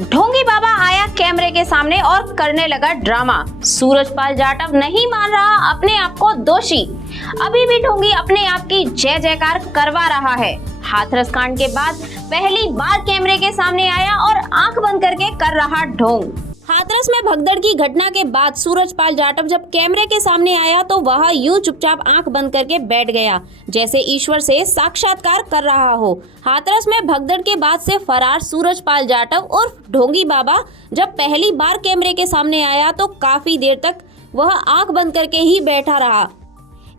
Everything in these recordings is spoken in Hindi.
ढोंगी बाबा आया कैमरे के सामने और करने लगा ड्रामा। सूरजपाल जाटव नहीं मान रहा अपने आप को दोषी। अभी भी ढोंगी अपने आप की जय जयकार करवा रहा है। हाथरस कांड के बाद पहली बार कैमरे के सामने आया और आंख बंद करके कर रहा ढोंग। हाथरस में भगदड़ की घटना के बाद सूरजपाल जाटव जब कैमरे के सामने आया तो वह यूं चुपचाप आंख बंद करके बैठ गया जैसे ईश्वर से साक्षात्कार कर रहा हो। हाथरस में भगदड़ के बाद से फरार सूरजपाल जाटव और ढोंगी बाबा जब पहली बार कैमरे के सामने आया तो काफी देर तक वह आंख बंद करके ही बैठा रहा।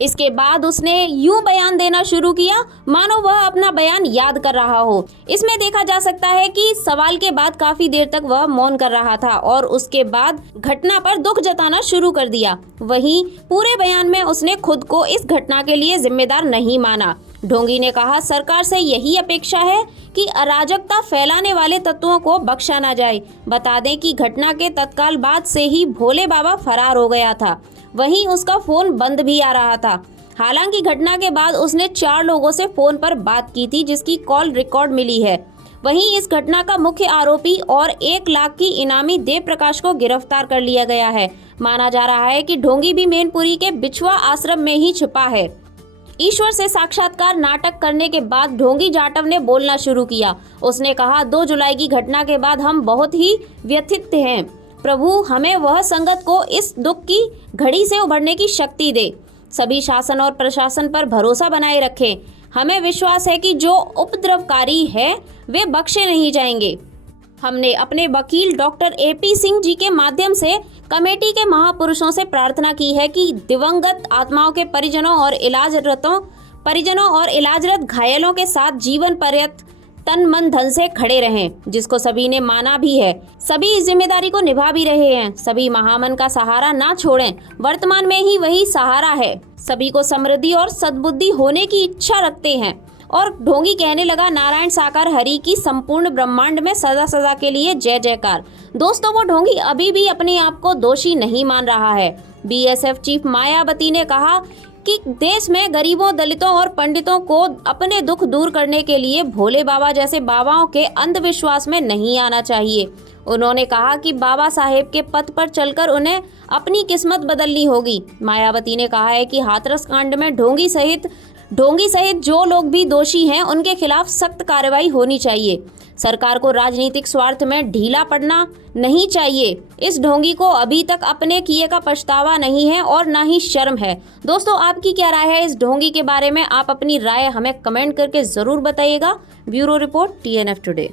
इसके बाद उसने यूं बयान देना शुरू किया मानो वह अपना बयान याद कर रहा हो। इसमें देखा जा सकता है कि सवाल के बाद काफी देर तक वह मौन कर रहा था और उसके बाद घटना पर दुख जताना शुरू कर दिया। वहीं पूरे बयान में उसने खुद को इस घटना के लिए जिम्मेदार नहीं माना। ढोंगी ने कहा, सरकार से यही अपेक्षा है कि अराजकता फैलाने वाले तत्वों को बख्शा न जाए। बता दें कि घटना के तत्काल बाद से ही भोले बाबा फरार हो गया था। वहीं उसका फोन बंद भी आ रहा था। हालांकि घटना के बाद उसने 4 लोगों से फोन पर बात की थी जिसकी कॉल रिकॉर्ड मिली है। वहीं इस घटना का मुख्य आरोपी और 1 लाख की इनामी देव प्रकाश को गिरफ्तार कर लिया गया है। माना जा रहा है कि ढोंगी भी मैनपुरी के बिछुआ आश्रम में ही छिपा है। ईश्वर से साक्षात्कार नाटक करने के बाद ढोंगी जाटव ने बोलना शुरू किया। उसने कहा, 2 जुलाई की घटना के बाद हम बहुत ही व्यथित हैं। प्रभु हमें वह संगत को इस दुख की घड़ी से उभरने की शक्ति दे। सभी शासन और प्रशासन पर भरोसा बनाए रखें। हमें विश्वास है कि जो उपद्रवकारी है वे बख्शे नहीं जाएंगे। हमने अपने वकील डॉक्टर AP सिंह जी के माध्यम से कमेटी के महापुरुषों से प्रार्थना की है कि दिवंगत आत्माओं के परिजनों और इलाजरत घायलों के साथ जीवन पर्यंत तन मन धन से खड़े रहें, जिसको सभी ने माना भी है। सभी इस जिम्मेदारी को निभा भी रहे हैं। सभी महामन का सहारा ना छोड़ें। वर्तमान में ही वही सहारा है। सभी को समृद्धि और सद्बुद्धि होने की इच्छा रखते हैं। और ढोंगी कहने लगा, नारायण साकार हरि की संपूर्ण ब्रह्मांड में सदा सदा के लिए जय जयकार। दोस्तों, वो ढोंगी अभी भी अपने आप को दोषी नहीं मान रहा है। BSF चीफ मायावती ने कहा कि देश में गरीबों, दलितों और पंडितों को अपने दुख दूर करने के लिए भोले बाबा जैसे बाबाओं के अंधविश्वास में नहीं आना चाहिए। उन्होंने कहा कि बाबा साहेब के पथ पर चलकर उन्हें अपनी किस्मत बदलनी होगी। मायावती ने कहा है कि हाथरस कांड में ढोंगी सहित जो लोग भी दोषी हैं उनके खिलाफ सख्त कार्रवाई होनी चाहिए। सरकार को राजनीतिक स्वार्थ में ढीला पड़ना नहीं चाहिए। इस ढोंगी को अभी तक अपने किए का पछतावा नहीं है और ना ही शर्म है। दोस्तों, आपकी क्या राय है इस ढोंगी के बारे में? आप अपनी राय हमें कमेंट करके जरूर बताइएगा। Bureau report TNF today.